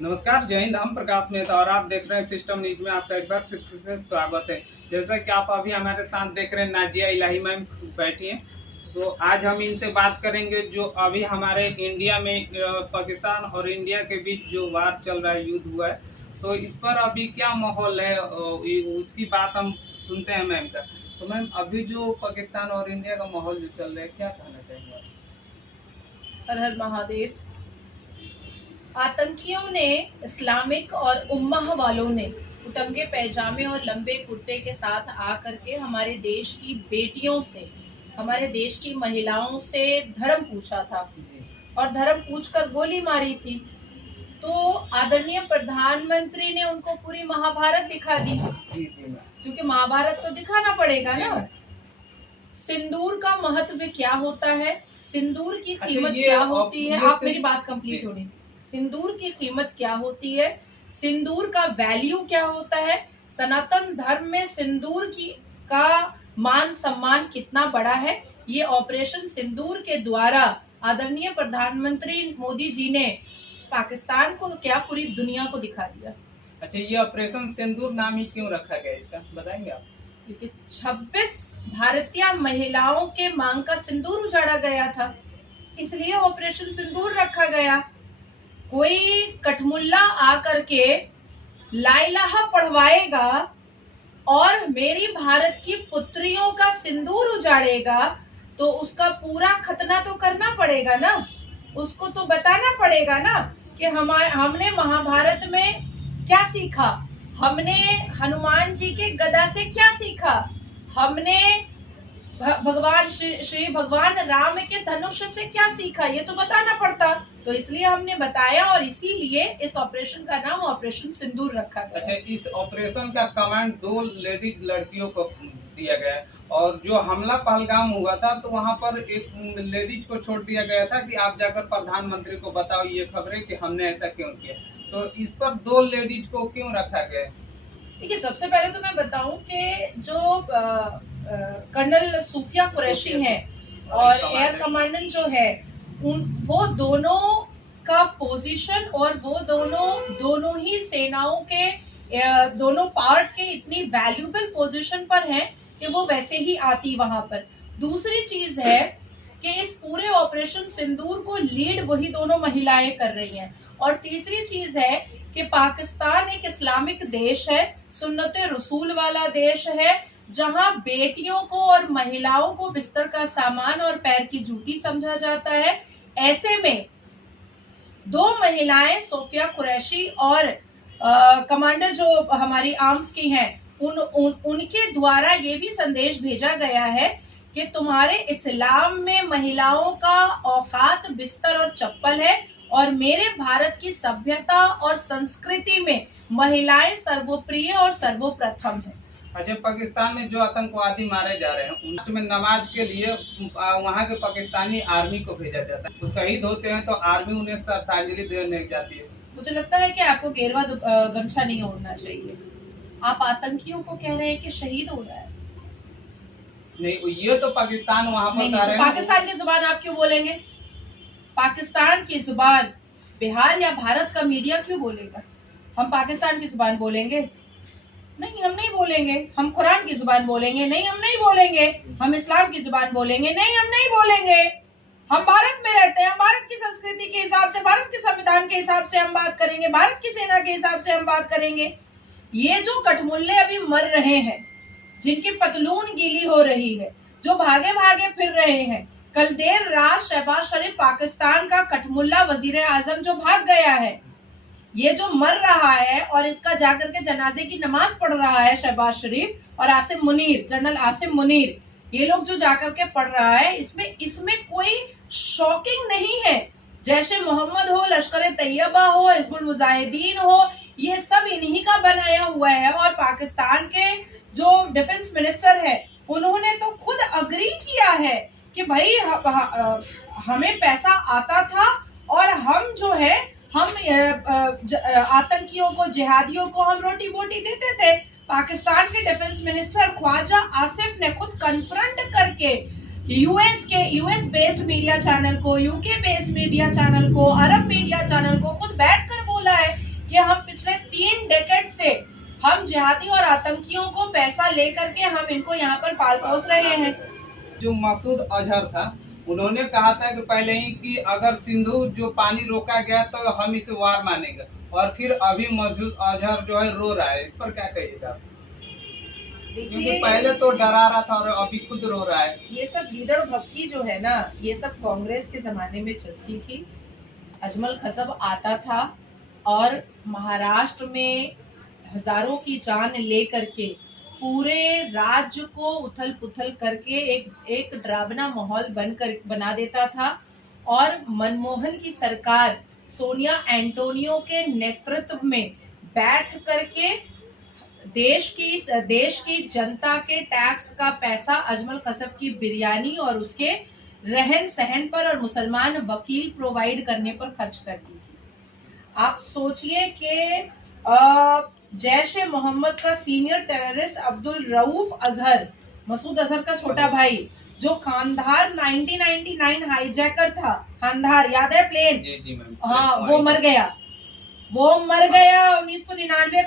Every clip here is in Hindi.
नमस्कार, जय हिंद। हम प्रकाश मेहता और आप देख रहे हैं सिस्टम न्यूज में। आपका एक बार फिर से स्वागत है। जैसा कि आप अभी हमारे साथ देख रहे हैं, नाजिया इलाही मैम बैठी हैं। तो आज हम इनसे बात करेंगे जो अभी हमारे इंडिया में पाकिस्तान और इंडिया के बीच जो वार चल रहा है, युद्ध हुआ है, तो इस पर अभी क्या माहौल है, उसकी बात हम सुनते हैं मैम का। तो मैम, अभी जो पाकिस्तान और इंडिया का माहौल जो चल रहा है, क्या कहना चाहेंगे आप? हर हर महादेव। आतंकियों ने, इस्लामिक और उम्माह वालों ने उटंगे पैजामे और लंबे कुर्ते के साथ आकर के हमारे देश की बेटियों से, हमारे देश की महिलाओं से धर्म पूछा था और धर्म पूछकर गोली मारी थी। तो आदरणीय प्रधानमंत्री ने उनको पूरी महाभारत दिखा दी, क्योंकि महाभारत तो दिखाना पड़ेगा ना। सिंदूर का महत्व क्या होता है, सिंदूर की कीमत क्या होती है। आप मेरी बात कंप्लीट होनी। सिंदूर की कीमत क्या होती है, सिंदूर का वैल्यू क्या होता है, सनातन धर्म में सिंदूर की का मान सम्मान कितना बड़ा है, ये ऑपरेशन सिंदूर के द्वारा आदरणीय प्रधानमंत्री मोदी जी ने पाकिस्तान को क्या पूरी दुनिया को दिखा दिया। अच्छा, ये ऑपरेशन सिंदूर नाम ही क्यों रखा गया, इसका बताएंगे आप? क्योंकि 26 भारतीय महिलाओं के मांग का सिंदूर उजाड़ा गया था, इसलिए ऑपरेशन सिंदूर रखा गया। कोई कठमुल्ला आकर के लाइलाहा पढ़वाएगा और मेरी भारत की पुत्रियों का सिंदूर उजाड़ेगा, तो उसका पूरा खतना तो करना पड़ेगा ना, उसको तो बताना पड़ेगा ना कि हमने महाभारत में क्या सीखा, हमने हनुमान जी के गदा से क्या सीखा, हमने भगवान श्री भगवान राम के धनुष से क्या सीखा, ये तो बताना पड़ता। तो इसलिए हमने बताया और इसीलिए इस ऑपरेशन का नाम ऑपरेशन सिंदूर रखा गया। अच्छा, इस ऑपरेशन का कमांड 2 लेडीज लड़कियों को दिया गया है, और जो हमला पहलगाम हुआ था तो वहां पर एक लेडीज को छोड़ दिया गया था कि आप जाकर प्रधानमंत्री को बताओ ये खबरें कि हमने ऐसा क्यों किया। तो इस पर 2 लेडीज को क्यों रखा गया? देखिए, सबसे पहले तो मैं बताऊं कि जो कर्नल सूफिया कुरैशी हैं और एयर कमांडेंट जो है, वो दोनों का पोजीशन और वो दोनों ही सेनाओं के दोनों पार्ट के इतनी वैल्यूबल पोजीशन पर हैं कि वो वैसे ही आती वहां पर। दूसरी चीज है कि इस पूरे ऑपरेशन सिंदूर को लीड वही दोनों महिलाएं कर रही हैं। और तीसरी चीज है कि पाकिस्तान एक इस्लामिक देश है, सुन्नते रसूल वाला देश है, जहां बेटियों को और महिलाओं को बिस्तर का सामान और पैर की जूती समझा जाता है। ऐसे में 2 महिलाएं, सोफिया कुरैशी और कमांडर जो हमारी आर्म्स की हैं, उनके द्वारा ये भी संदेश भेजा गया है कि तुम्हारे इस्लाम में महिलाओं का औकात बिस्तर और चप्पल है, और मेरे भारत की सभ्यता और संस्कृति में महिलाएं सर्वप्रिय और सर्वप्रथम है। अच्छा, पाकिस्तान में जो आतंकवादी मारे जा रहे हैं, उसमें नमाज के लिए वहाँ के पाकिस्तानी आर्मी को भेजा जाता है। वो शहीद होते हैं तो आर्मी उन्हें श्रद्धांजलि देने जाती है। मुझे लगता है कि आपको गेरवा गमछा नहीं ओढ़ना चाहिए। आप आतंकियों को कह रहे हैं कि शहीद हो रहा है। नहीं, ये तो पाकिस्तान वहाँ पर नहीं, तो पाकिस्तान की जुबान आप क्यों बोलेंगे? पाकिस्तान की जुबान बिहार या भारत का मीडिया क्यों बोलेगा? हम पाकिस्तान की जुबान बोलेंगे? नहीं, हम नहीं बोलेंगे। हम कुरान की जुबान बोलेंगे? नहीं, हम नहीं बोलेंगे। हम इस्लाम की जुबान बोलेंगे? नहीं, हम नहीं बोलेंगे। हम भारत में रहते हैं, हम भारत की संस्कृति के हिसाब से, भारत के संविधान के हिसाब से हम बात करेंगे, भारत की सेना के हिसाब से हम बात करेंगे। ये जो कठमुल्ले अभी मर रहे हैं, जिनकी पतलून गीली हो रही है, जो भागे भागे फिर रहे हैं, कल देर रात शहबाज शरीफ पाकिस्तान का कठमुल्ला वजीर आजम जो भाग गया है, ये जो मर रहा है और इसका जाकर के जनाजे की नमाज पढ़ रहा है शहबाज शरीफ और आसिम मुनीर, जनरल आसिम मुनीर, ये लोग जो जाकर के पढ़ रहा है, इसमें कोई शॉकिंग नहीं है। जैसे मोहम्मद हो, लश्कर तैयबा हो, हिजबुल मुजाहिदीन हो, ये सब इन्हीं का बनाया हुआ है। और पाकिस्तान के जो डिफेंस मिनिस्टर है, उन्होंने तो खुद अग्री किया है कि भाई हमें पैसा आता था और हम जो है, हम आतंकियों को, जिहादियों को हम रोटी बोटी देते थे। पाकिस्तान के डिफेंस मिनिस्टर ख्वाजा आसिफ ने खुद कन्फ्रंट करके यूएस बेस्ड मीडिया चैनल को, यूके बेस्ड मीडिया चैनल को, अरब मीडिया चैनल को खुद बैठकर बोला है कि हम पिछले 3 डेकेड से हम जिहादी और आतंकियों को पैसा लेकर के हम इनको यहाँ पर पाल पोस रहे हैं। जो मसूद अजहर था, उन्होंने कहा था कि पहले ही कि अगर सिंधु जो पानी रोका गया तो हम इसे वार मानेंगे, और फिर अभी मसूद अजहर जो है रो रहा है, इस पर क्या कहिएगा? क्योंकि पहले तो डरा रहा था और अभी खुद रो रहा है। ये सब लीडर भक्ति जो है ना, ये सब कांग्रेस के जमाने में चलती थी। अजमल खसब आता था और महाराष्ट्र में हजारों की जान लेकर के पूरे राज्य को उथल पुथल करके एक डरावना माहौल बना देता था। और मनमोहन की सरकार सोनिया एंटोनियो के नेतृत्व में बैठ करके देश की जनता के टैक्स का पैसा अजमल खसब की बिरयानी और उसके रहन सहन पर और मुसलमान वकील प्रोवाइड करने पर खर्च करती थी। आप सोचिए कि जैश ए मोहम्मद का सीनियर टेररिस्ट अब्दुल रऊफ अजहर, मसूद अजहर का छोटा भाई, जो खांधार 1999 हाईजैकर था, खांधार याद है प्लेन? जी मैम। हाँ, वो मर गया 1999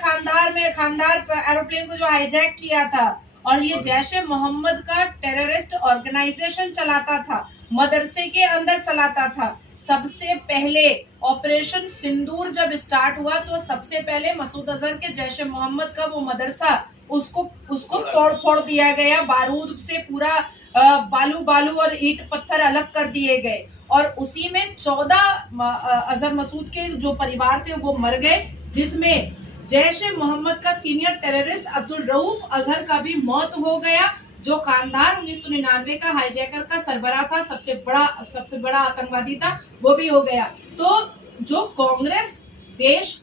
खांधार एरोप्लेन को जो हाईजैक किया था। और ये जैश ए मोहम्मद का टेररिस्ट ऑर्गेनाइजेशन चलाता था, मदरसे के अंदर चलाता था। सबसे पहले ऑपरेशन सिंदूर जब स्टार्ट हुआ तो सबसे पहले मसूद अजहर के जैश ए मोहम्मद का वो मदरसा उसको तोड़ फोड़ दिया गया, बारूद से पूरा बालू और ईंट पत्थर अलग कर दिए गए। और उसी में 14 अजहर मसूद के जो परिवार थे वो मर गए, जिसमें जैश ए मोहम्मद का सीनियर टेररिस्ट अब्दुल रऊफ अजहर का भी मौत हो गया, जो खानदार 1999 का हाईजैकर का सरबराह था, सबसे बड़ा आतंकवादी था, वो भी हो गया। तो जो कांग्रेस देश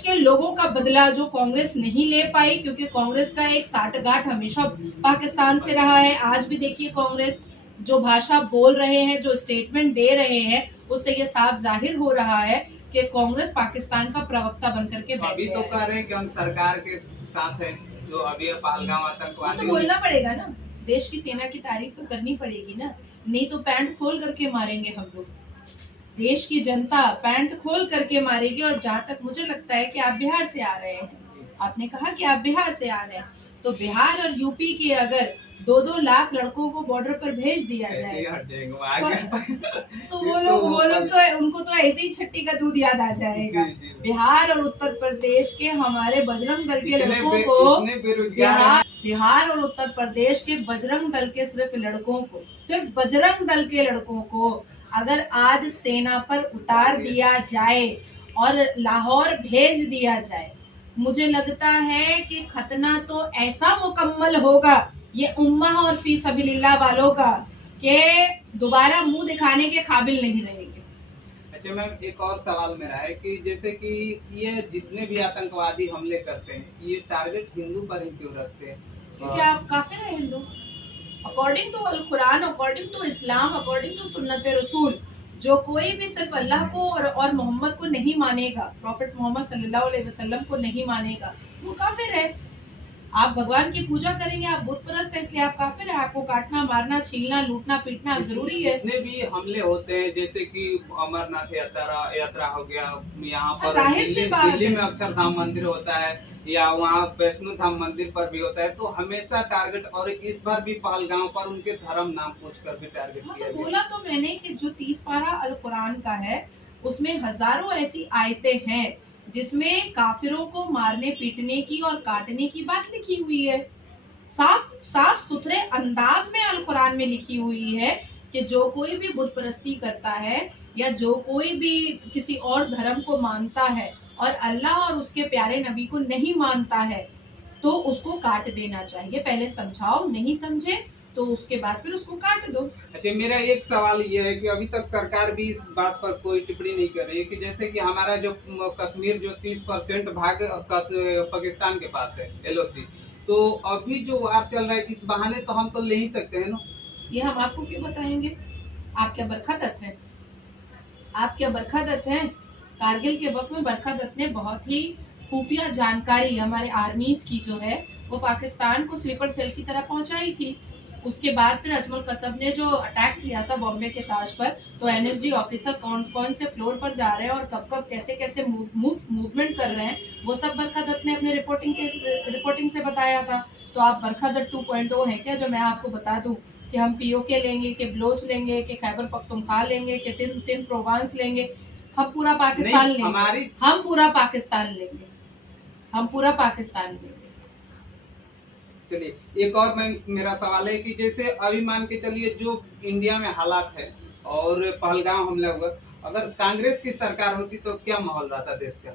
के लोगों का बदला जो कांग्रेस नहीं ले पाई, क्योंकि कांग्रेस का एक साठगांठ हमेशा पाकिस्तान से रहा है। आज भी देखिए कांग्रेस जो भाषा बोल रहे हैं, जो स्टेटमेंट दे रहे हैं, उससे ये साफ जाहिर हो रहा है कि कांग्रेस पाकिस्तान का प्रवक्ता बनकर के अभी तो कह रहे हैं कि हम सरकार के साथ हैं, जो अभी पहलगाम आतंकवादी। तो बोलना पड़ेगा ना, देश की सेना की तारीफ तो करनी पड़ेगी ना, नहीं तो पैंट खोल करके मारेंगे हम लोग। देश की जनता पैंट खोल करके मारेगी। और जहाँ तक मुझे लगता है कि आप बिहार से आ रहे हैं, आपने कहा कि आप बिहार से आ रहे हैं, तो बिहार और यूपी के अगर 2-2 लाख लड़कों को बॉर्डर पर भेज दिया जाए तो वो लोग तो उनको तो ऐसे ही छट्टी का दूध याद आ जाएगा। बिहार और उत्तर प्रदेश के हमारे बजरंग दल के लड़कों को, बिहार और उत्तर प्रदेश के बजरंग दल के सिर्फ बजरंग दल के लड़कों को अगर आज सेना पर उतार दिया जाए और लाहौर भेज दिया जाए, मुझे लगता है कि खतना तो ऐसा मुकम्मल होगा ये उम्मा और फी सबिलिल्लाह वालों का कि दोबारा मुंह दिखाने के काबिल नहीं रहेंगे। अच्छा मैम, एक और सवाल मेरा है कि जैसे कि ये जितने भी आतंकवादी हमले करते हैं, ये टारगेट हिंदू पर ही क्यों रखते हैं? क्योंकि आप काफिर है Hindu. According to Al Quran, according to Islam, according to सुन्नत रसूल, जो कोई भी सिर्फ अल्लाह को और मोहम्मद को नहीं मानेगा, प्रॉफिट मोहम्मद सल्लल्लाहु अलैहि वसल्लम को नहीं मानेगा, वो काफिर है। आप भगवान की पूजा करेंगे, आप बुत परस्त है, इसलिए आप काफिर है। आपको काटना, मारना, छीलना, लूटना, पीटना जरूरी है। जितने भी हमले होते हैं, जैसे कि अमरनाथ यात्रा हो गया, यहाँ पर दिल्ली में अक्षरधाम मंदिर होता है, या वहाँ वैष्णो धाम मंदिर पर भी होता है, तो हमेशा टारगेट, और इस बार भी पहलगाम पर उनके धर्म नाम पूछ कर भी टारगेट किया गया। बोला तो मैंने कि जो 30 पारा अल कुरान का है, उसमें हजारों ऐसी आयतें हैं जिसमें काफिरों को मारने, पीटने की और काटने की बात लिखी हुई है। साफ सुथरे अंदाज में अल कुरान में लिखी हुई है कि जो कोई भी बुत परस्ती करता है या जो कोई भी किसी और धर्म को मानता है और अल्लाह और उसके प्यारे नबी को नहीं मानता है, तो उसको काट देना चाहिए। पहले समझाओ, नहीं समझे तो उसके बाद फिर उसको काट दो। अच्छा, मेरा एक सवाल ये है कि अभी तक सरकार भी इस बात पर कोई टिप्पणी नहीं कर रही है कि जैसे कि हमारा जो कश्मीर जो 30% भाग पाकिस्तान के पास है, LOC, तो अभी जो वार चल रहा है, इस बहाने तो हम तो ले ही सकते हैं ना। ये हम आपको क्यों बताएंगे? आप क्या बरखा दत्त हैं? आप क्या बरखा दत्त हैं? कारगिल के वक्त में बरखा दत्त ने बहुत ही खुफिया जानकारी हमारे आर्मीज की जो है वो पाकिस्तान को स्लीपर सेल की तरह पहुंचाई थी। उसके बाद फिर अजमल कसब ने जो अटैक किया था बॉम्बे के ताज पर, तो एनएसजी ऑफिसर कौन कौन से फ्लोर पर जा रहे हैं और कब कब कैसे कैसे मूवमेंट कर रहे हैं, वो सब बरखा दत्त ने अपने रिपोर्टिंग से बताया था। तो आप बरखा दत्त 2.0 है क्या, जो मैं आपको बता दूं कि हम पीओके लेंगे, कि बलोच लेंगे, कि खैबर पख्तूनख्वा लेंगे, कि सिंध प्रोवांस लेंगे, हम पूरा पाकिस्तान लेंगे, हम पूरा पाकिस्तान लेंगे, हम पूरा पाकिस्तान लेंगे। चलिए एक और मेरा सवाल है कि जैसे अभी मान के चलिए जो इंडिया में हालात है और पहलगाम हमला हुआ, अगर कांग्रेस की सरकार होती तो क्या माहौल रहता देश का?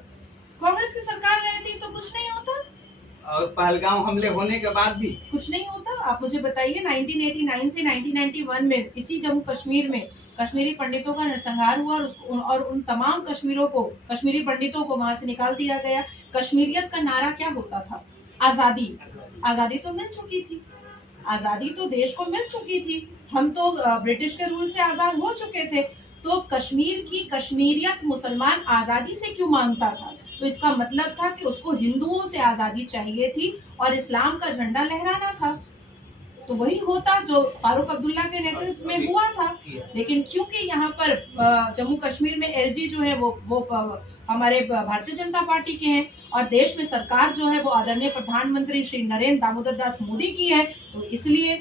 कांग्रेस की सरकार रहती तो कुछ नहीं होता, और पहलगाम हमले होने के बाद भी कुछ नहीं होता। आप मुझे बताइए 1989 से 1991 में इसी जम्मू कश्मीर में कश्मीरी पंडितों का नरसंहार हुआ और उन तमाम कश्मीरी पंडितों को वहां से निकाल दिया गया। कश्मीरियत का नारा क्या होता था? आजादी। आजादी तो मिल चुकी थी, आजादी तो देश को मिल चुकी थी, हम तो ब्रिटिश के रूल से आजाद हो चुके थे। तो कश्मीर की कश्मीरियत मुसलमान आजादी से क्यों मांगता था? तो इसका मतलब था कि उसको हिंदुओं से आजादी चाहिए थी और इस्लाम का झंडा लहराना था। तो वही होता जो फारूक अब्दुल्ला के नेतृत्व में हुआ था। लेकिन क्योंकि यहाँ पर जम्मू कश्मीर में एलजी जो है वो हमारे भारतीय जनता पार्टी के हैं और देश में सरकार जो है वो आदरणीय प्रधानमंत्री श्री नरेंद्र दामोदर दास मोदी की है, तो इसलिए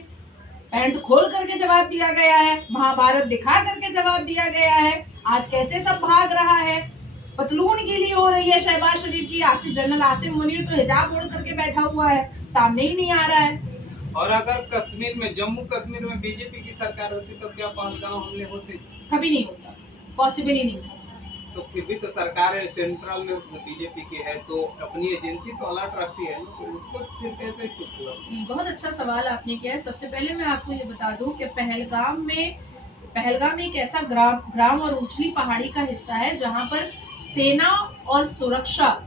पैंट खोल करके जवाब दिया गया है, महाभारत दिखा करके जवाब दिया गया है। आज कैसे सब भाग रहा है, पतलून गीली हो रही है शहबाज शरीफ की, जनरल आसिम मुनीर तो हिजाब ओढ़ करके बैठा हुआ है, सामने ही नहीं आ रहा है। और अगर कश्मीर में, जम्मू कश्मीर में बीजेपी की सरकार होती तो क्या पहलगाम हमले होते? कभी नहीं होता, पॉसिबल ही नहीं था। तो फिर भी तो सरकार है, सेंट्रल में बीजेपी की है, तो अपनी एजेंसी तो अलर्ट रखती है, तो उसको फिर कैसे चुप हुआ? बहुत अच्छा सवाल आपने किया है। सबसे पहले मैं आपको ये बता दूं कि पहलगाम एक ऐसा ग्राम और ऊंचली पहाड़ी का हिस्सा है जहां पर सेना और सुरक्षा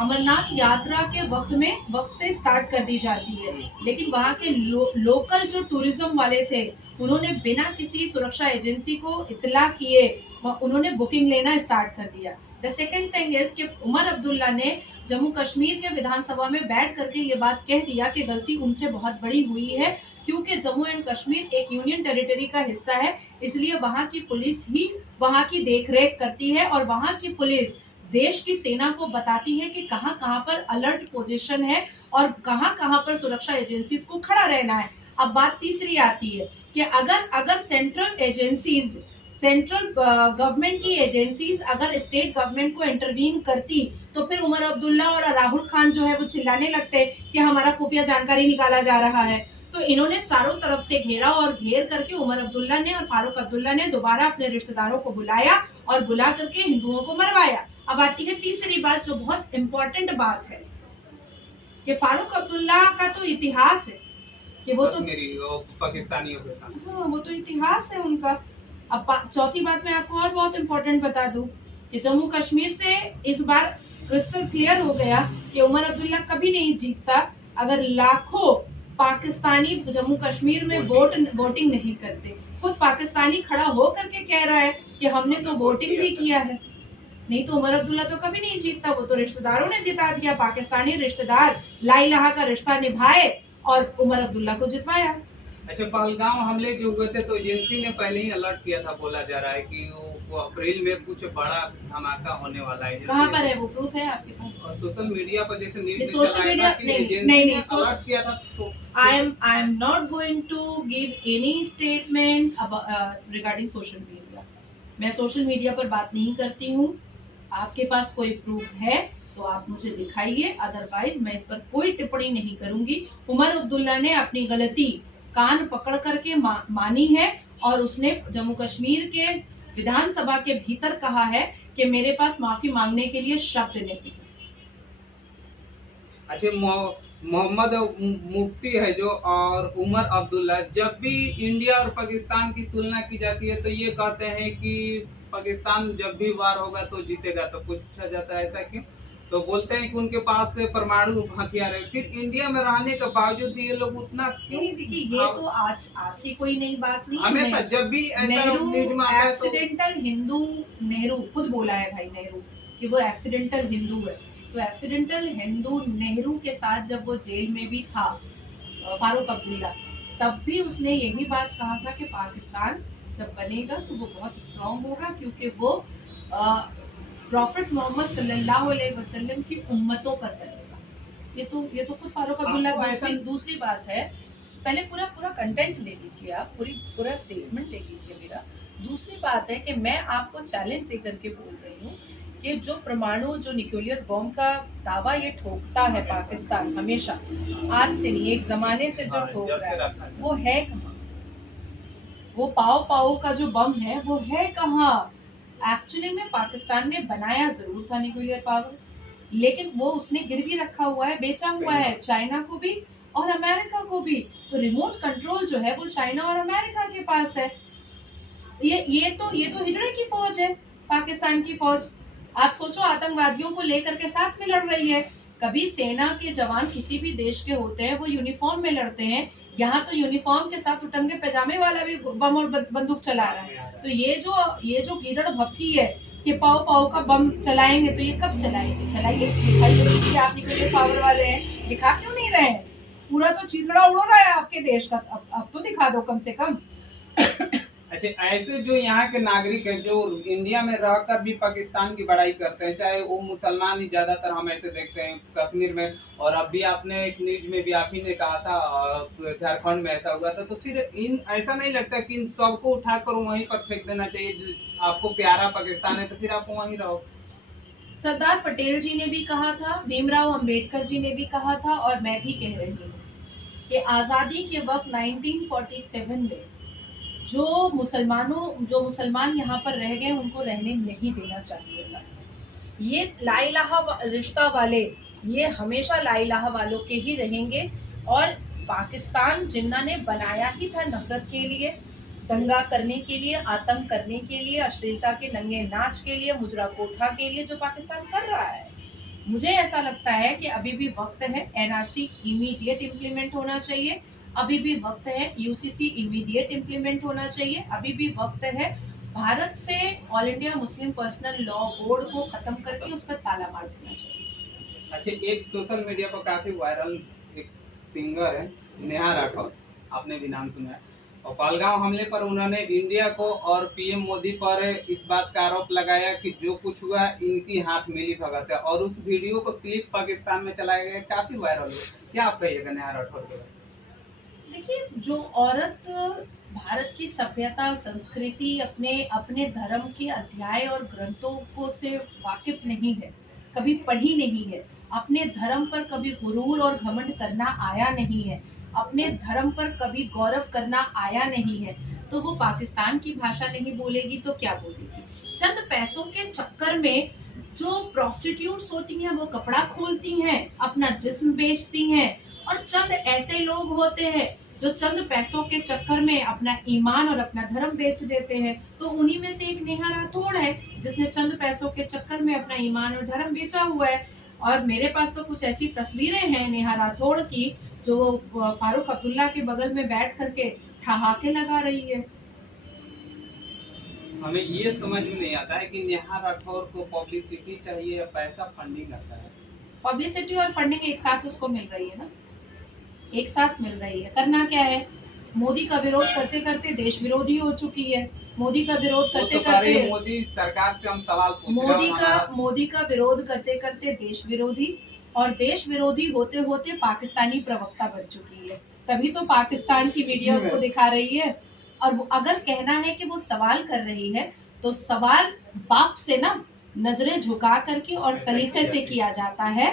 अमरनाथ यात्रा के वक्त से स्टार्ट कर दी जाती है। लेकिन वहाँ के लोकल जो टूरिज्म वाले थे, उन्होंने बिना किसी सुरक्षा एजेंसी को इत्तला किए उन्होंने बुकिंग लेना स्टार्ट कर दिया। द सेकेंड थिंग इज कि उमर अब्दुल्ला ने जम्मू कश्मीर के विधानसभा में बैठ करके ये बात कह दिया कि गलती उनसे बहुत बड़ी हुई है, क्योंकि जम्मू एंड कश्मीर एक यूनियन टेरिटरी का हिस्सा है, इसलिए वहाँ की पुलिस ही वहाँ की देखरेख करती है और वहाँ की पुलिस देश की सेना को बताती है कि कहाँ कहाँ पर अलर्ट पोजीशन है और कहाँ कहाँ पर सुरक्षा एजेंसीज को खड़ा रहना है। अब बात तीसरी आती है कि अगर सेंट्रल गवर्नमेंट की एजेंसीज अगर स्टेट गवर्नमेंट को इंटरवीन करती तो फिर उमर अब्दुल्ला और राहुल खान जो है वो चिल्लाने लगते कि हमारा खुफिया जानकारी निकाला जा रहा है। तो इन्होंने चारों तरफ से घेरा और घेर करके उमर अब्दुल्ला ने और फारूक अब्दुल्ला ने दोबारा अपने रिश्तेदारों को बुलाया और बुला करके हिंदुओं को मरवाया। अब आती है तीसरी बात जो बहुत इम्पोर्टेंट बात है कि फारूक अब्दुल्ला का तो इतिहास है कि वो पाकिस्तानियों के साथ, हाँ, वो तो इतिहास है उनका। अब चौथी बात मैं आपको और बहुत इम्पोर्टेंट बता दूं कि जम्मू कश्मीर से इस बार क्रिस्टल क्लियर हो गया कि उमर अब्दुल्ला कभी नहीं जीतता अगर लाखों पाकिस्तानी जम्मू कश्मीर में वोटिंग नहीं करते। खुद पाकिस्तानी खड़ा हो करके कह रहा है कि हमने तो वोटिंग भी किया है, नहीं तो उमर अब्दुल्ला तो कभी नहीं जीतता, वो तो रिश्तेदारों ने जिता दिया। पाकिस्तानी रिश्तेदार ला इलाहा का रिश्ता निभाए और उमर अब्दुल्ला को जितवाया। अच्छा, पहलगाम हमले जो हुए थे तो एजेंसी ने पहले ही अलर्ट किया था, बोला जा रहा है कि वो अप्रैल में कुछ बड़ा धमाका होने वाला है। कहाँ पर है वो प्रूफ है आपके पास? और सोशल मीडिया पर जैसे न्यूज़ सोशल मीडिया नहीं अलर्ट किया था। तो I am not going to give any statement regarding social media. मैं सोशल मीडिया पर बात नहीं करती हूँ। आपके पास कोई प्रूफ है तो आप मुझे दिखाइए, अदरवाइज मैं इस पर कोई टिप्पणी नहीं करूंगी। उमर अब्दुल्ला ने अपनी गलती कान पकड़ करके मानी है और उसने जम्मू कश्मीर के विधानसभा के भीतर कहा है कि मेरे पास माफी मांगने के लिए शब्द नहीं। अच्छा, मोहम्मद मुफ्ती है जो और उमर अब्दुल्ला, जब भी इंडिया और पाकिस्तान की तुलना की जाती है तो ये कहते हैं कि पाकिस्तान जब भी वार होगा तो जीतेगा, तो पूछा जाता है ऐसा क्यों? तो बोलते हैं कि उनके पास से परमाणु हथियार है, फिर इंडिया में रहने के बावजूद ये लोग उतना नहीं। देखिए, ये तो आज की कोई नई बात नहीं है। हमेशा जब भी नेहरू एक्सीडेंटल हिंदू, नेहरू खुद बोला है भाई नेहरू कि वो एक्सीडेंटल हिंदू है। तो एक्सीडेंटल हिंदू नेहरू के साथ जब वो जेल में भी था फारूक अब्दुल्ला, तब भी उसने यही बात कहा था कि पाकिस्तान जब बनेगा तो वो बहुत स्ट्रांग होगा, क्योंकि वो प्रॉफिट मोहम्मद सल्लल्लाहु अलैहि वसल्लम की उम्मतों पर बनेगा। ये तो खुद फारूक अब्दुल्ला। दूसरी बात है, पहले पूरा पूरा कंटेंट ले लीजिए, आप पूरा स्टेटमेंट ले लीजिए मेरा। दूसरी बात है कि मैं आपको चैलेंज दे करके बोल रही हूँ कि जो परमाणु, जो न्यूक्लियर बॉम्ब का दावा ये ठोकता है पाकिस्तान हमेशा, आज से नहीं, एक जमाने से जो ठोक रहा है, वो है कहाँ? वो पाओ का जो बम है वो है कहाँ? एक्चुअली में पाकिस्तान ने बनाया जरूर था न्यूक्लियर पावर, लेकिन वो उसने गिरवी रखा हुआ है, बेचा हुआ है चाइना को भी और अमेरिका को भी। तो रिमोट कंट्रोल जो है वो चाइना और अमेरिका के पास है। ये तो हिजड़े की फौज है, पाकिस्तान की फौज। आप सोचो, आतंकवादियों को लेकर के साथ में लड़ रही है। कभी सेना के जवान किसी भी देश के होते हैं वो यूनिफॉर्म में लड़ते हैं, यहाँ तो यूनिफॉर्म के साथ उटंगे पैजामे वाला भी बम और बंदूक चला रहा है। तो ये जो गीदड़ भपकी है कि पाओ का बम चलाएंगे, तो ये कब चलाएंगे? चलाइए, दिखाइए कि आप निकले पावर वाले हैं। दिखा क्यों नहीं रहे हैं? पूरा तो चिथड़ा उड़ रहा है आपके देश का, अब तो दिखा दो कम से कम। अच्छा, ऐसे जो यहाँ के नागरिक हैं जो इंडिया में रहकर भी पाकिस्तान की बड़ाई करते हैं, चाहे वो मुसलमान ही, ज्यादातर हम ऐसे देखते हैं कश्मीर में, और अभी आपने एक न्यूज में भी आप ही ने कहा था झारखंड में ऐसा हुआ था, तो फिर इन ऐसा नहीं लगता कि इन सबको उठाकर वहीं पर फेंक देना चाहिए? जो आपको प्यारा पाकिस्तान है तो फिर आप वहीं रहो। सरदार पटेल जी ने भी कहा था, भीमराव अंबेडकर जी ने भी कहा था, और मैं भी कह रही हूँ कि आज़ादी के वक्त 1947 में जो मुसलमान यहाँ पर रह गए उनको रहने नहीं देना चाहिए था। ये ला इलाहा रिश्ता वाले, ये हमेशा ला इलाहा वालों के ही रहेंगे। और पाकिस्तान जिन्ना ने बनाया ही था नफरत के लिए, दंगा करने के लिए, आतंक करने के लिए, अश्लीलता के नंगे नाच के लिए, मुजरा कोठा के लिए, जो पाकिस्तान कर रहा है। मुझे ऐसा लगता है कि अभी भी वक्त है, एनआरसी इमीडिएट इम्प्लीमेंट होना चाहिए, अभी भी वक्त है, यूसीसी इमीडिएट इम्प्लीमेंट होना चाहिए, अभी भी वक्त है, भारत से all India Muslim personal law board को खत्म करके उस पर ताला मार देना चाहिए। अच्छा, एक सोशल मीडिया पर काफी वायरल एक सिंगर है नेहा राठौर, आपने भी नाम सुना है, और पहलगाम हमले पर उन्होंने इंडिया को और पीएम मोदी पर इस बात का आरोप लगाया कि जो कुछ हुआ इनकी हाथ मिली भगत है, और उस वीडियो को क्लिप पाकिस्तान में चलाया गया, काफी वायरल हुआ। क्या आप कहिएगा नेहा राठौर के बारे में? देखिए, जो औरत भारत की सभ्यता, संस्कृति, अपने धर्म के अध्याय और ग्रंथों को से वाकिफ नहीं है, कभी पढ़ी नहीं है, अपने धर्म पर कभी गुरूर और घमंड करना आया नहीं है, अपने धर्म पर कभी गौरव करना आया नहीं है, तो वो पाकिस्तान की भाषा नहीं बोलेगी तो क्या बोलेगी? चंद पैसों के चक्कर में जो प्रोस्टिट्यूट्स होती हैं वो कपड़ा खोलती हैं, अपना जिस्म बेचती हैं, और चंद ऐसे लोग होते हैं जो चंद पैसों के चक्कर में अपना ईमान और अपना धर्म बेच देते हैं। तो उन्हीं में से एक नेहा राठौड़ है जिसने चंद पैसों के चक्कर में अपना ईमान और धर्म बेचा हुआ है। और मेरे पास तो कुछ ऐसी तस्वीरें हैं नेहा राठौड़ की जो फारूक अब्दुल्ला के बगल में बैठ करके ठहाके लगा रही है। हमें ये समझ में नहीं आता है कि नेहा राठौर को पब्लिसिटी चाहिए या पैसा फंडिंग आता है? पब्लिसिटी और फंडिंग एक साथ उसको मिल रही है ना, एक साथ मिल रही है। करना क्या है, मोदी का विरोध करते करते देश विरोधी हो चुकी है। मोदी का विरोध करते करते मोदी सरकार से हम सवाल पूछ रहे हैं, मोदी का विरोध करते करते देश विरोधी, और देश विरोधी होते होते पाकिस्तानी प्रवक्ता बन चुकी है। तभी तो पाकिस्तान की मीडिया उसको दिखा रही है। और अगर कहना है कि वो सवाल कर रही है तो सवाल बाप से ना नजरें झुका करके और सलीके से किया जाता है।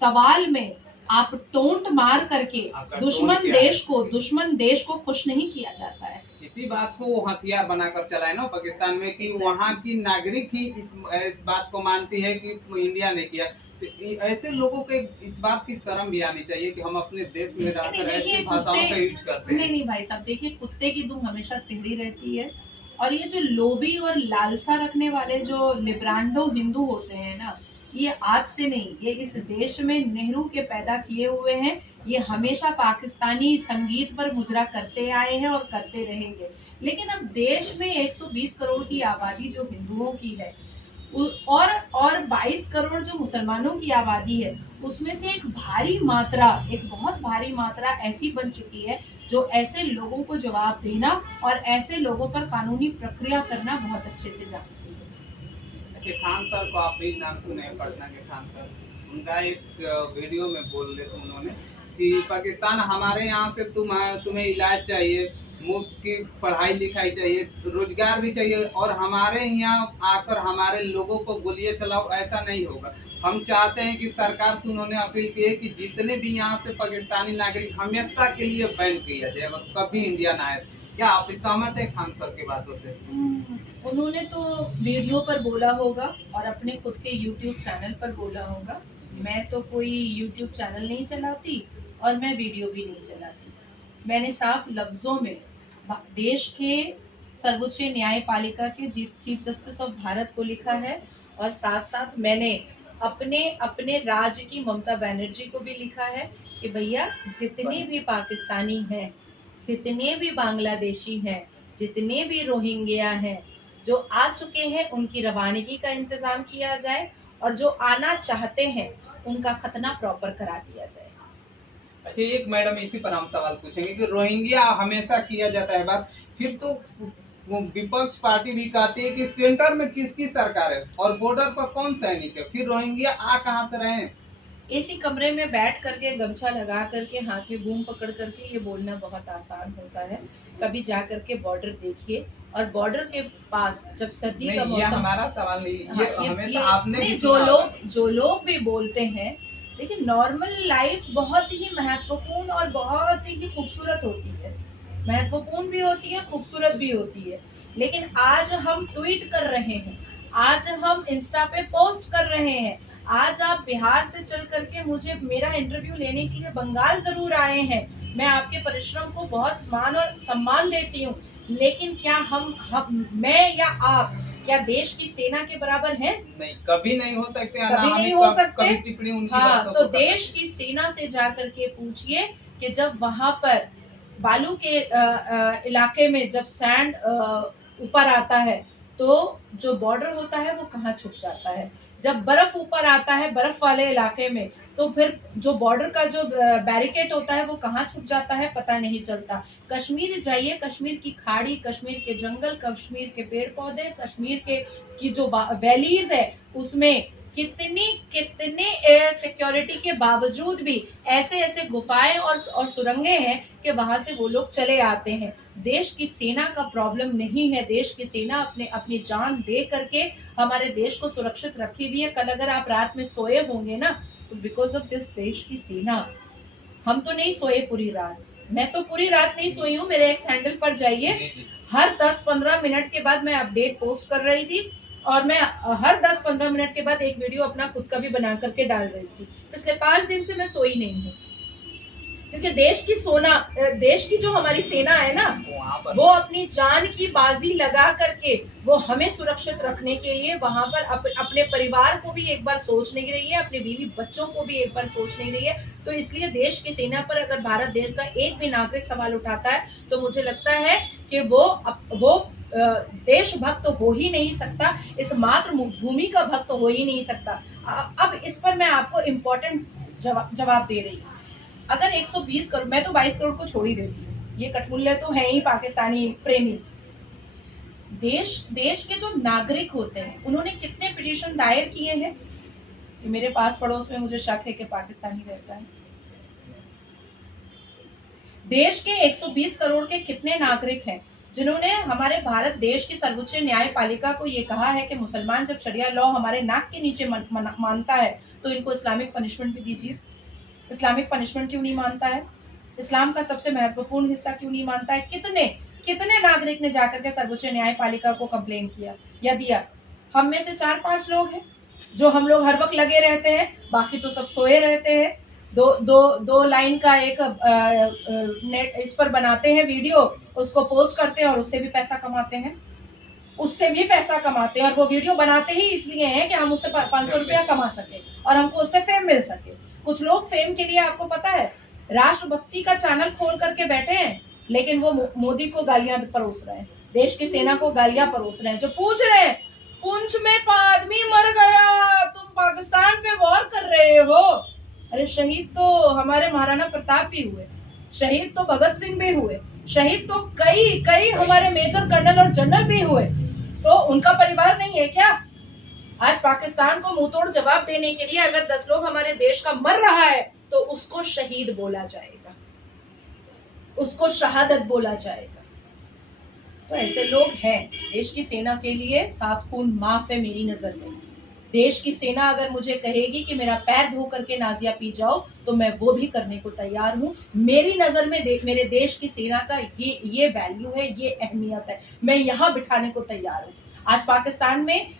सवाल में आप टोंट मार करके दुश्मन देश को खुश नहीं किया जाता है। इसी बात को वो हथियार बनाकर चलाए ना पाकिस्तान में कि वहाँ की नागरिक ही इस बात को मानती है कि इंडिया ने किया। तो ऐसे लोगों के इस बात की शर्म भी आनी चाहिए कि हम अपने देश में रहकर ऐसी भाषाओं का यूज करते हैं। नहीं भाई साहब, देखिए, कुत्ते की दुम हमेशा टेढ़ी रहती है। और ये जो लोभी और लालसा रखने वाले जो लिब्रांडो हिंदू होते हैं ना, ये आज से नहीं, ये इस देश में नेहरू के पैदा किए हुए हैं। ये हमेशा पाकिस्तानी संगीत पर मुजरा करते आए हैं और करते रहेंगे। लेकिन अब देश में 120 करोड़ की आबादी जो हिंदुओं की है और 22 करोड़ जो मुसलमानों की आबादी है, उसमें से एक बहुत भारी मात्रा ऐसी बन चुकी है जो ऐसे लोगों को जवाब देना और ऐसे लोगों पर कानूनी प्रक्रिया करना बहुत अच्छे से जानती है। अच्छा, खान सर को आप भी नाम सुने हैं, पटना के खान सर। उनका एक वीडियो में बोल रहे थे उन्होंने कि पाकिस्तान हमारे यहाँ से तुम्हें इलाज चाहिए, मुफ्त की पढ़ाई लिखाई चाहिए, रोजगार भी चाहिए, और हमारे यहाँ आकर हमारे लोगों को गोलियां चलाओ, ऐसा नहीं होगा। हम चाहते हैं कि सरकार से उन्होंने अपील की है कि जितने भी यहाँ से पाकिस्तानी नागरिक हमेशा के लिए बैन किया जाए, कभी इंडिया ना आए। क्या आप सहमत है खान सर की बातों से? उन्होंने तो वीडियो पर बोला होगा और अपने खुद के YouTube चैनल पर बोला होगा। मैं तो कोई YouTube चैनल नहीं चलाती और मैं वीडियो भी नहीं चलाती। मैंने साफ लफ्जों में देश के सर्वोच्च न्यायपालिका के चीफ जस्टिस ऑफ भारत को लिखा है, और साथ साथ मैंने अपने राज्य की ममता बनर्जी को भी लिखा है कि भैया जितने भी पाकिस्तानी हैं, जितने भी बांग्लादेशी हैं, जितने भी रोहिंग्या हैं जो आ चुके हैं, उनकी रवानगी का इंतजाम किया जाए, और जो आना चाहते हैं उनका खतना प्रॉपर करा दिया जाए। अच्छा, एक मैडम इसी पर हम सवाल पूछेंगे कि रोहिंग्या हमेशा किया जाता है बात, फिर तो वो विपक्ष पार्टी भी कहती है कि सेंटर में किसकी सरकार है और बॉर्डर पर कौन सैनिक है, फिर रोहिंग्या आ कहां से रहे? इसी कमरे में बैठ करके गमछा लगा करके हाथ में बूम पकड़ करके ये बोलना बहुत आसान होता है। कभी जा करके बॉर्डर देखिए, और बॉर्डर के पास जब सर्दी का मौसम, हमारा सवाल नहीं, ये हमेशा आपने भी जो लोग भी बोलते हैं, लेकिन नॉर्मल लाइफ बहुत ही महत्वपूर्ण और बहुत ही खूबसूरत होती है, महत्वपूर्ण भी होती है, खूबसूरत भी होती है। लेकिन आज हम ट्वीट कर रहे हैं, आज हम इंस्टा पे पोस्ट कर रहे हैं, आज आप बिहार से चल करके मुझे मेरा इंटरव्यू लेने के लिए बंगाल जरूर आए हैं। मैं आपके परिश्रम को बहुत मान और सम्मान देती हूँ, लेकिन क्या हम मैं या आप क्या देश की सेना के बराबर हैं? नहीं, कभी नहीं हो सकते, कभी नहीं हो सकते। कभी टिप्पणी उनकी हाँ, बातों तो देश की सेना से जा करके पूछिए कि जब वहां पर बालू के इलाके में जब सैंड ऊपर आता है तो जो बॉर्डर होता है वो कहाँ छुप जाता है। जब बर्फ ऊपर आता है बर्फ वाले इलाके में, तो फिर जो बॉर्डर का जो बैरिकेड होता है वो कहाँ छुप जाता है, पता नहीं चलता। कश्मीर जाइए, कश्मीर की खाड़ी, कश्मीर के जंगल, कश्मीर के पेड़ पौधे, कश्मीर की जो वैलीज है उसमें कितने सिक्योरिटी के बावजूद भी ऐसे गुफाएं और सुरंगें हैं कि वहां से वो लोग चले आते हैं। देश की सेना का प्रॉब्लम नहीं है, देश की सेना अपनी जान दे करके हमारे देश को सुरक्षित रखी हुई है। कल अगर आप रात में सोए होंगे ना, तो बिकॉज ऑफ दिस देश की सेना। हम तो नहीं सोए पूरी रात, मैं तो पूरी रात नहीं सोई हूँ। मेरे एक्स हैंडल पर जाइए, हर 10-15 मिनट के बाद मैं अपडेट पोस्ट कर रही थी, और मैं हर 10-15 मिनट के बाद एक वीडियो अपना खुद का भी बना करके डाल रही थी। पिछले 5 दिन से मैं सोई नहीं हूँ, क्योंकि देश की जो हमारी सेना है ना, वो अपनी जान की बाजी लगा करके वो हमें सुरक्षित रखने के लिए वहां पर अपने परिवार को भी एक बार सोच नहीं रही है, अपने बीवी बच्चों को भी एक बार सोच नहीं रही है। तो इसलिए देश की सेना पर अगर भारत देश का एक भी नागरिक सवाल उठाता है तो मुझे लगता है कि वो देशभक्त हो ही नहीं सकता, इस मातृभूमि का भक्त हो ही नहीं सकता। अब इस पर मैं आपको इम्पोर्टेंट जवाब दे रही हूँ। अगर 120 करोड़, मैं तो 22 करोड़ को छोड़ ही देती हूँ, ये कठमुल्ले तो है ही पाकिस्तानी प्रेमी। देश के जो नागरिक होते हैं उन्होंने कितने पिटीशन दायर किए हैं। मेरे पास पड़ोस में मुझे शक है कि पाकिस्तानी रहता है। देश के 120 करोड़ के कितने नागरिक हैं जिन्होंने हमारे भारत देश की सर्वोच्च न्यायपालिका को ये कहा है कि मुसलमान जब शरिया लॉ हमारे नाक के नीचे मानता है तो इनको इस्लामिक पनिशमेंट भी दीजिए। इस्लामिक पनिशमेंट क्यों नहीं मानता है? इस्लाम का सबसे महत्वपूर्ण हिस्सा क्यों नहीं मानता है? कितने नागरिक ने जाकर के सर्वोच्च न्यायपालिका को कंप्लेन किया या दिया? हम में से 4-5 लोग हैं जो हम लोग हर वक्त लगे रहते हैं, बाकी तो सब सोए रहते हैं। दो लाइन का एक नेट इस पर बनाते हैं वीडियो, उसको पोस्ट करते हैं और उससे भी पैसा कमाते हैं, और वो वीडियो बनाते ही इसलिए हैं कि हम उससे 500 रुपया कमा सके और हमको उससे फेम मिल सके। कुछ लोग फेम के लिए, आपको पता है, राष्ट्रभक्ति का चैनल खोल करके बैठे हैं, लेकिन वो मोदी को गालियां परोस रहे हैं, देश की सेना को गालियां परोस रहे हैं, जो पूछ रहे हैं पुंछ में आदमी मर गया, तुम पाकिस्तान पे वॉर कर रहे हो। अरे शहीद तो हमारे महाराणा प्रताप भी हुए, शहीद तो भगत सिंह भी हुए, शहीद तो कई कई हमारे मेजर कर्नल और जनरल भी हुए, तो उनका परिवार नहीं है क्या? आज पाकिस्तान को मुंहतोड़ जवाब देने के लिए अगर 10 लोग हमारे देश का मर रहा है तो उसको शहीद बोला जाएगा, उसको शहादत बोला जाएगा। तो ऐसे लोग हैं। देश की सेना के लिए 7 खून माफ है मेरी नजर में। देश की सेना अगर मुझे कहेगी कि मेरा पैर धो करके नाजिया पी जाओ तो मैं वो भी करने को तैयार हूँ। मेरी नजर में मेरे देश की सेना का ये वैल्यू है, ये अहमियत है, मैं यहाँ बिठाने को तैयार हूँ। आज पाकिस्तान में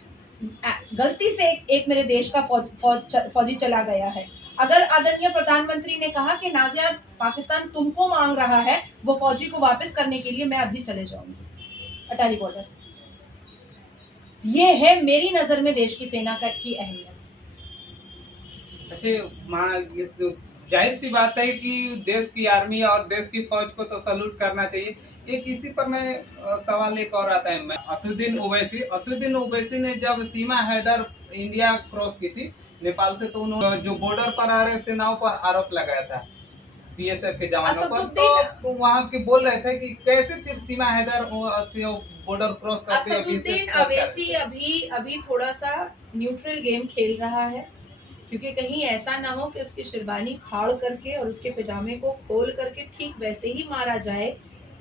गलती से एक मेरे देश का फौजी चला गया है, अगर आदरणीय प्रधानमंत्री ने कहा कि नाजिया पाकिस्तान तुमको मांग रहा है वो फौजी को वापस करने के लिए, मैं अभी चले जाऊंगी अटारी बॉर्डर। ये है मेरी नजर में देश की सेना की अहमियत। अच्छा, जाहिर सी बात है कि देश की आर्मी और देश की फौज को तो सल्यूट करना चाहिए। एक इसी पर मैं सवाल एक और आता है, असदुद्दीन ओवैसी ने जब सीमा हैदर इंडिया क्रॉस की थी नेपाल से, तो उन्होंने जो बॉर्डर पर आ रहे सेनाओं पर आरोप लगाया था बीएसएफ के जवानों पर, तो वहाँ के बोल रहे थे कि कैसे फिर सीमा हैदर बॉर्डर क्रॉस करते हैं। असदुद्दीन ओवैसी अभी थोड़ा सा न्यूट्रल गेम खेल रहा है, क्योंकि कहीं ऐसा ना हो कि उसकी शेरवानी फाड़ करके और उसके पजामे को खोल करके ठीक वैसे ही मारा जाए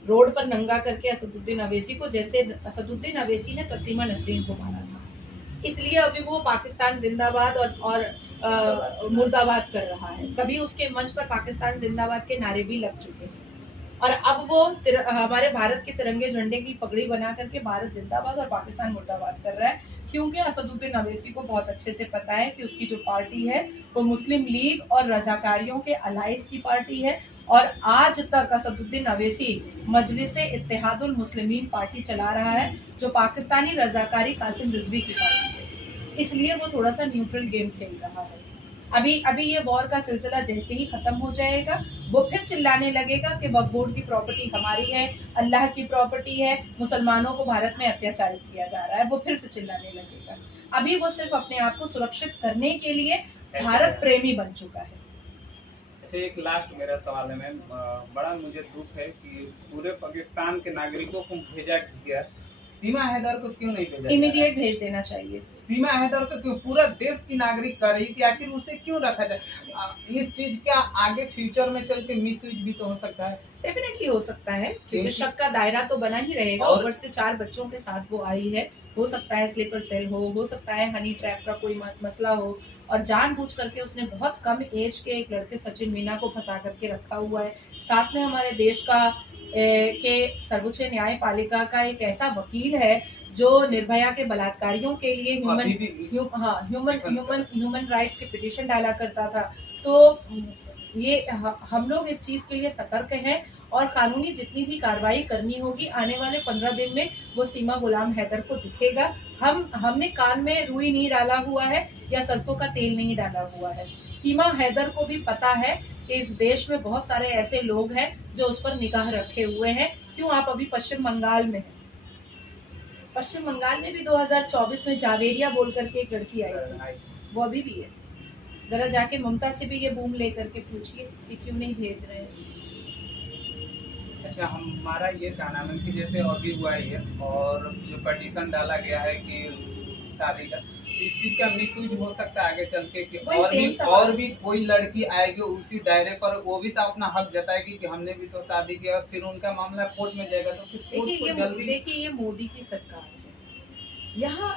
रोड पर नंगा करके असदुद्दीन ओवैसी को, जैसे असदुद्दीन ओवैसी ने तस्लीमा नसरीन को मारा था। इसलिए अभी वो पाकिस्तान जिंदाबाद और मुर्दाबाद कर रहा है। कभी उसके मंच पर पाकिस्तान जिंदाबाद के नारे भी लग चुके हैं और अब वो हमारे भारत के तिरंगे झंडे की पगड़ी बना करके भारत जिंदाबाद और पाकिस्तान मुर्दाबाद कर रहा है, क्योंकि असदुद्दीन ओवैसी को बहुत अच्छे से पता है कि उसकी जो पार्टी है वो मुस्लिम लीग और रजाकारियों के अलायंस की पार्टी है, और आज तक असदुद्दीन ओवैसी मजलिस-ए-इत्तेहादुल मुस्लिमीन पार्टी चला रहा है, जो पाकिस्तानी रजाकारी कासिम रिजवी की पार्टी है। इसलिए वो थोड़ा सा न्यूट्रल गेम खेल रहा है। अभी ये वॉर का सिलसिला जैसे ही खत्म हो जाएगा वो फिर चिल्लाने लगेगा कि वक्फ बोर्ड की प्रॉपर्टी हमारी है, अल्लाह की प्रॉपर्टी है, मुसलमानों को भारत में अत्याचारित किया जा रहा है, वो फिर से चिल्लाने लगेगा। अभी वो सिर्फ अपने आप को सुरक्षित करने के लिए भारत प्रेमी बन चुका है। अच्छा, एक लास्ट मेरा सवाल है मैम, बड़ा मुझे दुख है कि पूरे पाकिस्तान के नागरिकों को भेजा गया, सीमा हैदर को क्यों नहीं भेजा? इमीडिएट भेज देना चाहिए। सीमा हैदर को क्यों? पूरा देश की नागरिक कर रही कि आखिर उसे क्यों रखा जाए? इस चीज का आगे फ्यूचर में चल के मिस यूज भी तो हो सकता है। डेफिनेटली हो सकता है, क्योंकि शक का दायरा तो बना ही रहेगा। ऊपर से 4 बच्चों के साथ वो आई है, हो सकता है स्लीपर सेल हो सकता है हनी ट्रैप का कोई मसला हो, और जानबूझ करके उसने बहुत कम एज के एक लड़के सचिन मीना को फंसा करके रखा हुआ है। साथ में हमारे देश का के सर्वोच्च न्यायपालिका का एक ऐसा वकील है जो निर्भया के बलात्कारियों के लिए ह्यूमन राइट्स की पिटीशन डाला करता था। तो ये हम लोग इस चीज के लिए सतर्क हैं और कानूनी जितनी भी कार्रवाई करनी होगी आने वाले 15 दिन में वो सीमा गुलाम हैदर को दिखेगा। हमने कान में रुई नहीं डाला हुआ है या सरसों का तेल नहीं डाला हुआ है। सीमा हैदर को भी पता है कि इस देश में बहुत सारे ऐसे लोग हैं जो उस पर निगाह रखे हुए हैं। क्यों आप अभी पश्चिम बंगाल में हैं? पश्चिम बंगाल में भी 2024 में जावेरिया बोल करके एक लड़की आई थी, वो अभी भी है। जरा जाके ममता से भी ये बूम लेकर के पूछिए कि क्यों नहीं भेज रहे हैं। अच्छा, हमारा ये कहना है कि जैसे अभी हुआ है और जो पटिशन डाला गया है कि शादी का, इस चीज का मिसयूज हो सकता है आगे चल के कि और भी कोई लड़की आएगी उसी दायरे पर, वो भी तो अपना हक जताएगी कि हमने भी तो शादी किया, और फिर उनका मामला कोर्ट में जाएगा। तो फिर देखिए ये मोदी की सरकार है,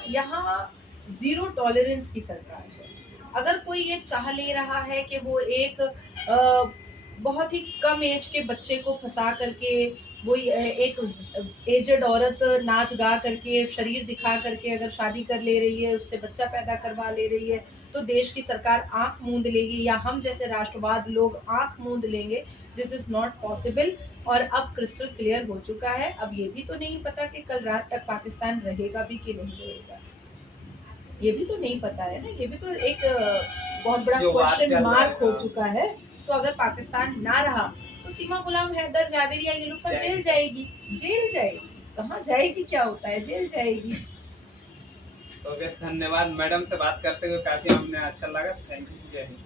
यहाँ 0 टॉलरेंस की सरकार है। अगर कोई ये चाह ले रहा है कि वो एक बहुत ही कम एज के बच्चे को फंसा करके वो एक एजेड औरत नाच गा करके शरीर दिखा करके अगर शादी कर ले रही है, उससे बच्चा पैदा करवा ले रही है, तो देश की सरकार आंख मूंद लेगी या हम जैसे राष्ट्रवाद लोग आंख मूंद लेंगे। This is not possible. और अब क्रिस्टल क्लियर हो चुका है। अब ये भी तो नहीं पता कि कल रात तक पाकिस्तान रहेगा भी कि नहीं रहेगा, ये भी तो नहीं पता है ना। ये भी तो एक बहुत बड़ा क्वेश्चन मार्क हो चुका है। तो अगर पाकिस्तान ना रहा तो सीमा गुलाम हैदर, जावेरिया, ये लोग सब जेल जाएगी। कहाँ जाएगी, क्या होता है, जेल जाएगी। तो धन्यवाद, मैडम से बात करते हुए काफी हमने अच्छा लगा। थैंक यू, जय हिंद।